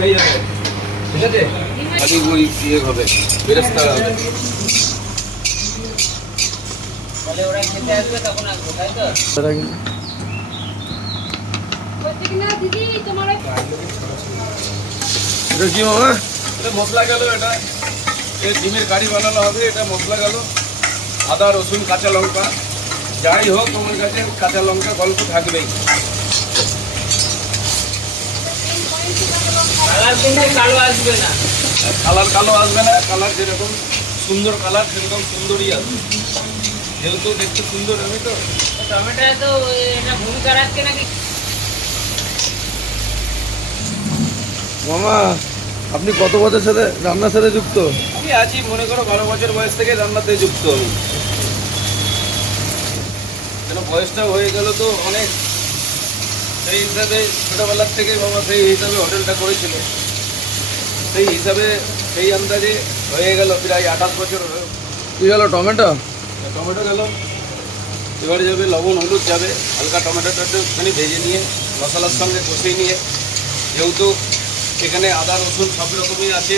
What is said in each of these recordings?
হয়ে যাবে, ঠিক আছে? খালি ওই ইয়ে হবে, বেরেস্তা হবে। তাহলে ওরা খেতে আসবে তখন আসবো, তাই তো? এটা কি মামা? এটা মশলা গেল, এটা ডিমের কারি বানানো হবে। এটা মশলা গেল, আদা রসুন কাঁচা লঙ্কা। যাই হোক তোমার কাছে কাঁচা লঙ্কা গল্প থাকবেই। কালার কিন্তু কালো আসবে না। কালার কালো আসবে না, কালার যেরকম সুন্দর কালার সেরকম সুন্দরই আসবে। যেহেতু দেখতে সুন্দর আমি তো। টমেটো তো এটা ভূমিকা রাখছে নাকি? মামা আপনি কত বছর সাথে রান্নার সাথে যুক্ত? আমি আছি মনে করো 12 বছর বয়স থেকে রান্নাতে যুক্ত আমি। কেন বয়সটাও হয়ে গেল তো অনেক। সেই হিসাবে ছোটোবেলার থেকে বাবা সেই হিসাবে হোটেলটা করেছিল। সেই হিসাবে সেই আন্দাজে হয়ে গেল প্রায় 28 বছর। কি গেল টমেটো? টমেটো গেল, এবারে যাবে লবণ হলুদ যাবে। হালকা টমেটোটা একটুখানি ভেজে নিয়ে মশলার সঙ্গে কষিয়ে নিয়ে, যেহেতু এখানে আদা রসুন সব রকমই আছে,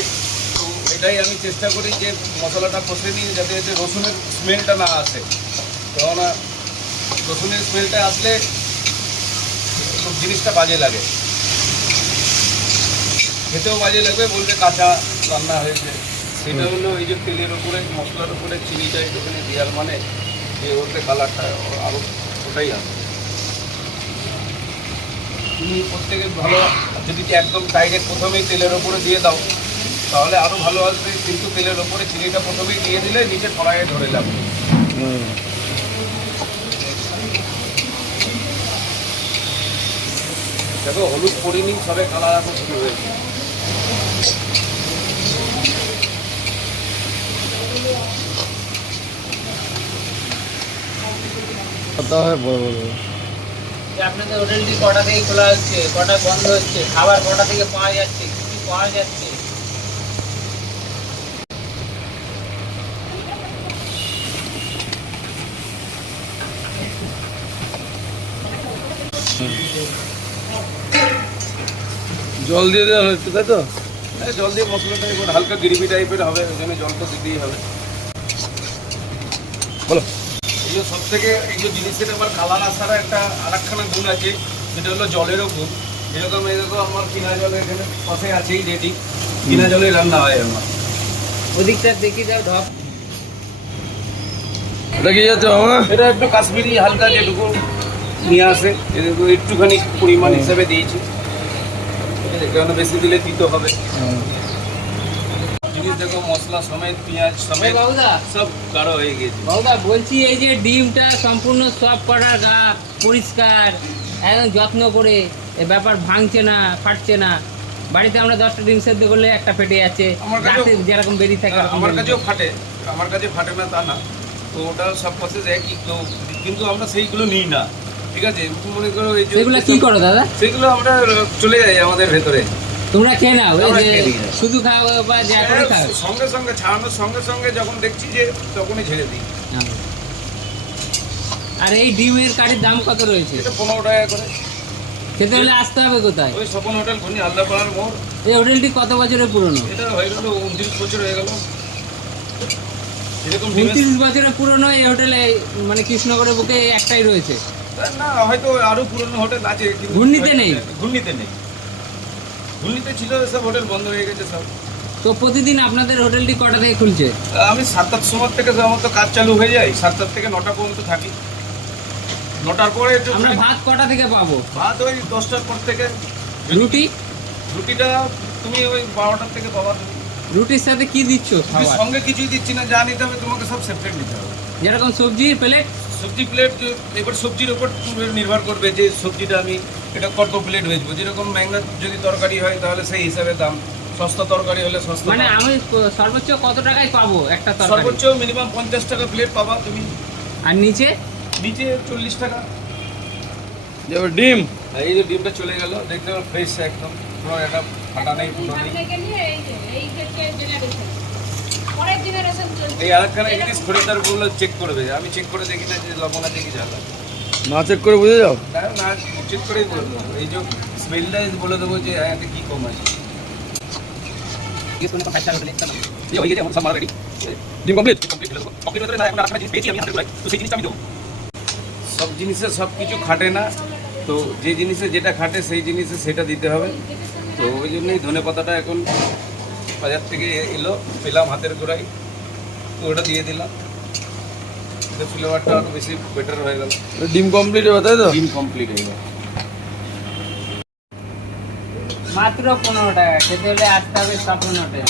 তো এটাই আমি চেষ্টা করি যে মশলাটা কষে নিয়ে যাতে এতে রসুনের স্মেলটা না আসে। কেননা রসুনের স্মেলটা আসলে সব জিনিসটা বাজে লাগে, খেতেও বাজে লাগবে, বলবে কাঁচা রান্না হয়েছে। সেটা হলো এই যে তেলের উপরে মশলার উপরে চিনিটা একটুখানি দেওয়ার মানে যে ওতে কালারটা আরও ওটাই আসে। তুমি প্রত্যেকে ভালো, যদি একদম ডাইরেক্ট প্রথমেই তেলের ওপরে দিয়ে দাও তাহলে আরও ভালো আসবে, কিন্তু তেলের ওপরে চিনিটা প্রথমেই দিয়ে দিলে নিচে কড়াইয়ে ধরে লাগবে। দেখো হলুদ পরিনি, সবে কালার এখন শুরু হয়েছে। কথা হয় বড় বড়। যে আপনাদের হোটেলটি কটা থেকে খোলা হচ্ছে, কটা বন্ধ হচ্ছে, খাবার কটা থেকে পাওয়া যাচ্ছে, কি কি পাওয়া যাচ্ছে? জল দিয়ে দেওয়া হচ্ছে তাই তো? হ্যাঁ, জল দিয়ে মশলাটা এবার হালকা গ্রেভি টাইপের হবে, ওই জন্য জলটা দিতেই হবে। বলো। এই যে সব থেকে এই যে জিনিসের আবার কালার আসার একটা আরেকখানা গুণ আছে, সেটা হলো জলেরও গুণ। এরকম আমার কিনা জল এখানে পাশে আছেই রেডি, কিনা জলে রান্না হয় আমার। ওদিকটা দেখি যাও ঢপ। এটা কি যাচ্ছে মামা? এটা একটু কাশ্মীরি হালকা যেটুকু নিয়ে আসে, একটুখানি পরিমাণ হিসাবে দিয়েছি। কারণ বেশি দিলে তিতো হবে। জিনিস দেখো মশলা সমেত পেঁয়াজ সমেত বাবুদা, সব গাঢ় হয়ে গেছে। বাবুদা বলছি এই যে ডিমটা সম্পূর্ণ সব কটা গা পরিষ্কার একদম যত্ন করে, এ ব্যাপার ভাঙছে না ফাটছে না। বাড়িতে আমরা 10টা ডিম সেদ্ধ করলে একটা ফেটে যাচ্ছে, আমার কাছেও- রাতে যেরকম বেরিয়ে থাকে এরকম আমার বেরিয়ে কাছেও ফাটে, আমার কাছে ফাটে না তা না, তো ওটা সব প্রসেস একই। তো কিন্তু আমরা সেইগুলো নিই না, ঠিক আছে? মনে করো এই যে সেগুলো কি করো দাদা? সেগুলো আমরা চলে যাই আমাদের ভেতরে। তোমরা খেয়ে নাও, এই আমরা যে খেয়ে নিই। শুধু খাও বা যা করে খাও? সঙ্গে সঙ্গে ছাড়ানোর সঙ্গে সঙ্গে যখন দেখছি যে তখনই ছেড়ে দিই। আর এই ডিমের কাঠির দাম কত রয়েছে? এটা 15 টাকা করে। খেতে হলে আসতে হবে কোথায়? ওই স্বপন হোটেল ঘুনি আলদাপাড়ার মোড়। এই হোটেলটি কত বছরের পুরনো? এটা হয়ে গেল 29 বছর হয়ে গেল। এরকম ডিমের 29 বছরের পুরনো এই হোটেলে, মানে কৃষ্ণনগরের বুকে একটাই রয়েছে? না, হয়তো আরো পুরনো হোটেল আছে কিন্তু ঘূর্ণিতে নেই? ঘূর্ণিতে নেই, ঘূর্ণিতে ছিল, সব হোটেল বন্ধ হয়ে গেছে সব। তো প্রতিদিন আপনাদের হোটেলটি কটা থেকে খুলছে? আমি 7টার সময় থেকে আমার তো কাজ চালু হয়ে যায়, 7টা থেকে 9টা পর্যন্ত থাকি। 9টার পরে একটু আমরা ভাত কটা থেকে পাবো? ভাত ওই 10টার পর থেকে। রুটি? রুটিটা তুমি ওই 12টার থেকে পাবা। তুমি রুটির সাথে কি দিচ্ছ আমি খাবার? সঙ্গে কিছুই দিচ্ছি না, যা নিতে হবে তোমাকে সব সেপারেট নিতে হবে। যেরকম সবজির প্লেট? সবজি প্লেট এবার সবজির উপর নির্ভর করবে যে সবজিটা আমি এটা কত প্লেট ভেজবো। যেরকম ম্যাঙ্গা যদি তরকারি হয় তাহলে সেই হিসাবে দাম, সস্তা তরকারি হলে সস্তা মানে দাম। আমি সর্বোচ্চ কত টাকায় পাবো একটা তরকারি? সর্বোচ্চ মিনিমাম 50 টাকা প্লেট পাবা তুমি। আর নিচে? নিচে 40 টাকা। যাবে ডিম। আর এই যে ডিমটা চলে গেল, দেখতে ফ্রেশ একদম, কোনো একটা ফাটা নেই, ফুটো নেই। এই আরেকখানে জিনিস খরিদ্দার বললো চেক করবে, আমি চেক করে দেখি না যে লবণ আছে কি ঝাল আছে। না চেক করে বুঝে যাও। না চেক করেই বলবো, এই যে স্মেলটা বলে দেবো যে হ্যাঁ এতে কী কম আছে। ডিম কমপ্লিট। সব জিনিসে সব কিছু খাটে না, তো যে জিনিসে যেটা খাটে সেই জিনিসে সেটা দিতে হবে। তো ওই জন্যই ধনে পাতাটা এখন বাজার থেকে এলো, পেলাম হাতের গোড়ায়, তো ওটা দিয়ে দিলাম, ফ্লেভারটা আরও বেশি বেটার হয়ে গেল। ডিম কমপ্লিট হবে তাই তো? ডিম কমপ্লিট হয়ে গেল। মাত্র 15 টাকা, খেতে হলে আসতে হবে 57 টাকা।